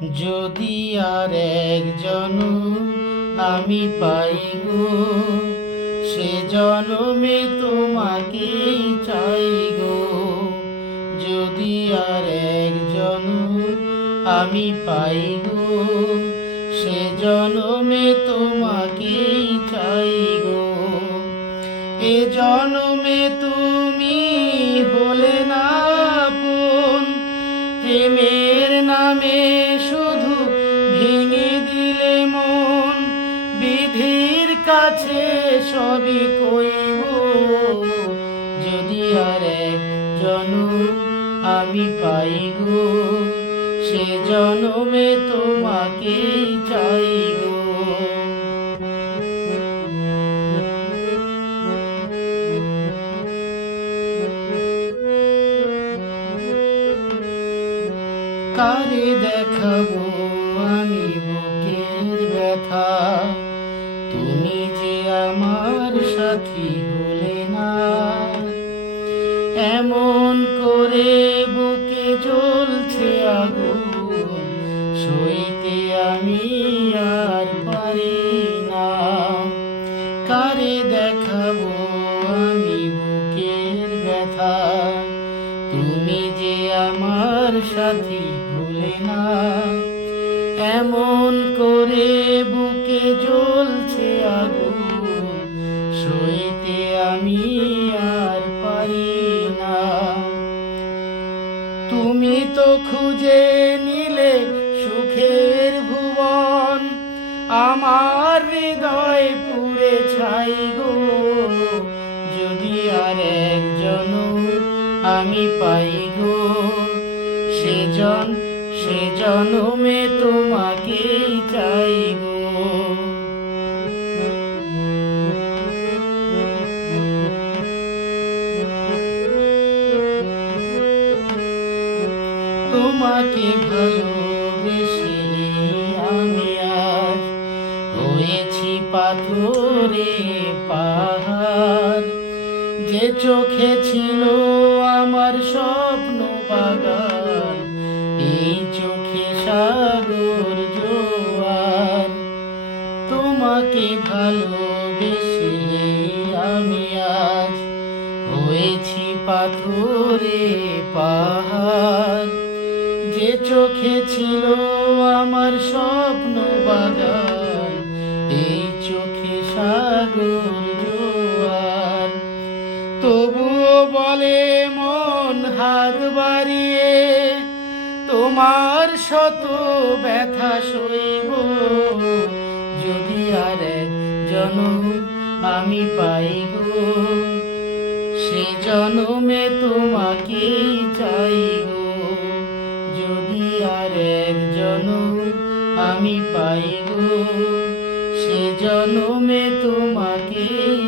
যদি আর এক জনম আমি পাই গো, সে জনমে তোমাকেই চাই গো। যদি আর এক জনম আমি পাই গো, সে জনমে তোমাকেই চাই গো। এ জনমে তুমি হলে না আপন, প্রেমের নামে শুধু ভেঙে দিলে মন। বিধির কাছে সবই কইব, যদি আর এক জনম আমি পাই গো, সে জনমে তোমাকেই চাই গো। কারে দেখাবো আমি বুকের ব্যথা, তুমি যে আমার সাথী হলে না। এমন করে বুকে জ্বলছে আগুন, সইতে আমি আর পারি না। কারে দেখাবো আমি বুকের ব্যথা, তুমি যে আমার সাথী হলে না। এমন করে বুকে জ্বলছে আগুন, সইতে আমি আর পারি না। তুমি তো খুঁজে নিলে সুখের ভুবন, আমার হৃদয় পুড়ে ছাই গো। যদি আর এক জনম আমি পাই গো, সে জনমে তোমাকেই চাই গো। তোমাকে ভালোবেসে আমি আজ হয়েছি পাথরে পাহাড়। যে চোখে ছিল আমার স্বপ্ন বাগান, এই চোখে সাগর জোয়ার। তোমাকে ভালোবেসে আমি আজ হয়েছি পাথরে পাহাড়। যে চোখে ছিল আমার স্বপ্ন বাগান, এই চোখে সাগর জোয়ার। তবুও বলে মন হাত বাড়িয়ে, তোমার শত ব্যথা সইব, যদি আর এক জনম আমি পাই গো, সে জনমে তোমাকেই চাই গো। যদি আর এক জনম আমি পাই গো, সে জনমে তোমাকেই